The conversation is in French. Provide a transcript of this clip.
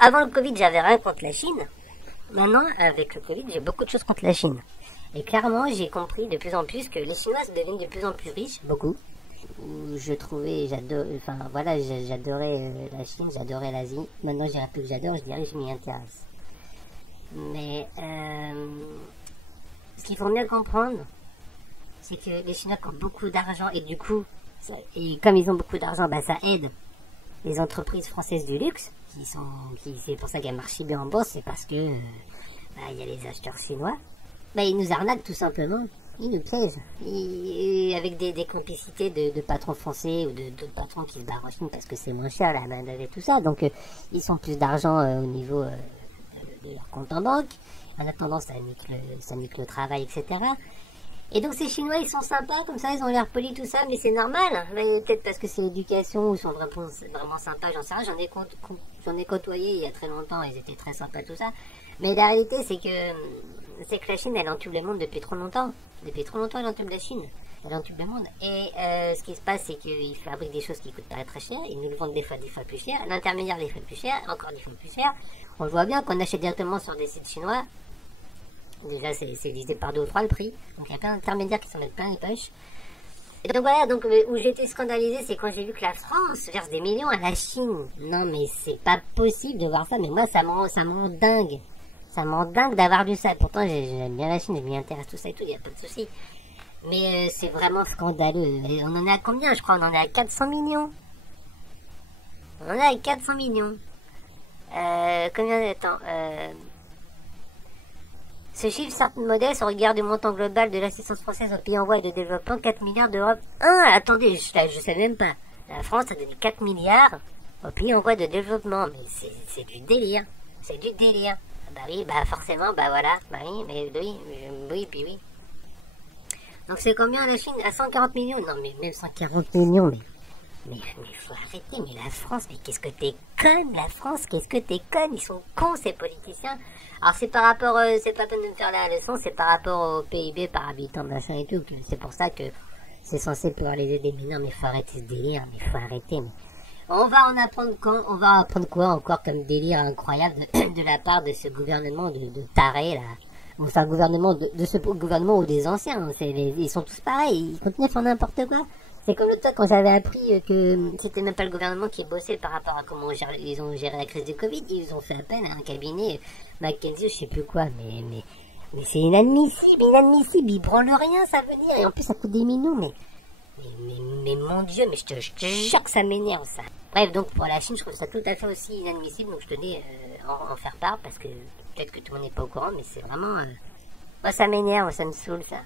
avant le Covid, j'avais rien contre la Chine. Maintenant, avec le Covid, j'ai beaucoup de choses contre la Chine. Et clairement, j'ai compris de plus en plus que les Chinois se deviennent de plus en plus riches, beaucoup. Je trouvais, j'adorais la Chine, j'adorais l'Asie. Maintenant, je dirais plus que j'adore, je dirais que je m'y intéresse. Mais ce qu'il faut bien comprendre, c'est que les Chinois ont beaucoup d'argent et du coup, et comme ils ont beaucoup d'argent, bah ça aide les entreprises françaises du luxe, c'est pour ça qu'elles marchent bien en bourse, c'est parce que il y a les acheteurs chinois. Bah, ils nous arnaquent tout simplement, ils nous piègent, et avec des complicités de patrons français ou de patrons qui se barrent en Chine parce que c'est moins cher la main d'œuvre et tout ça, donc ils ont plus d'argent au niveau de leur compte en banque. En attendant, ça nique le travail, etc. Et donc ces Chinois, ils sont sympas, comme ça, ils ont l'air polis, tout ça, mais c'est normal. Peut-être parce que c'est l'éducation, ou ils sont vraiment sympas, j'en sais rien. J'en ai côtoyé il y a très longtemps, ils étaient très sympas, tout ça. Mais la réalité, c'est que la Chine, elle entube le monde depuis trop longtemps. Depuis trop longtemps, elle entube la Chine. Elle entube le monde. Et ce qui se passe, c'est qu'ils fabriquent des choses qui coûtent pas très cher, ils nous le vendent des fois plus cher, l'intermédiaire les fait plus cher, encore des fois plus cher. On le voit bien qu'on achète directement sur des sites chinois. Déjà, c'est divisé par 2 ou 3 le prix. Donc, il y a plein d'intermédiaires qui s'en mettent plein les poches. Et donc, voilà. Donc, où j'ai été scandalisée, c'est quand j'ai vu que la France verse des millions à la Chine. Non, mais c'est pas possible de voir ça. Mais moi, ça me rend dingue. Ça me rend dingue d'avoir vu ça. Pourtant, j'aime bien la Chine, je m'y intéresse, tout ça et tout, il n'y a pas de souci. Mais c'est vraiment scandaleux. Et on en est à combien? Je crois on en est à 400 millions. On en est à 400 millions. Combien de temps Ce chiffre certes modeste au regard du montant global de l'assistance française aux pays en voie de développement, 4 milliards d'euros. Attendez, je sais même pas. La France a donné 4 milliards aux pays en voie de développement. Mais c'est du délire. C'est du délire. Bah oui, bah forcément, bah voilà. Bah oui, mais oui, puis oui. Donc c'est combien la Chine? À 140 millions? Non, mais même 140 millions, mais faut arrêter, mais la France, mais qu'est-ce que t'es conne, la France, qu'est-ce que t'es conne, ils sont cons, ces politiciens. Alors c'est par rapport, c'est pas peine de me faire la leçon, c'est par rapport au PIB par habitant, machin et tout, c'est pour ça que c'est censé pouvoir les aider, mais non, mais faut arrêter ce délire, mais faut arrêter, mais... On va en apprendre quand? On va apprendre quoi encore comme délire incroyable de la part de ce gouvernement de tarés, là. Enfin, gouvernement de ce gouvernement ou des anciens, hein. Ils sont tous pareils, ils continuent à faire n'importe quoi. C'est comme l'autre fois quand j'avais appris que c'était même pas le gouvernement qui bossait par rapport à comment ils ont géré la crise du Covid. Ils ont fait appel à un cabinet McKinsey, je sais plus quoi, mais c'est inadmissible, ils branlent rien, ça veut dire, et en plus ça coûte des millions, mais mon Dieu, mais je te jure que ça m'énerve, ça. Bref, donc pour la Chine, je trouve ça tout à fait aussi inadmissible, donc je tenais en faire part, parce que peut-être que tout le monde n'est pas au courant, mais c'est vraiment... moi ça m'énerve, ça me saoule, ça.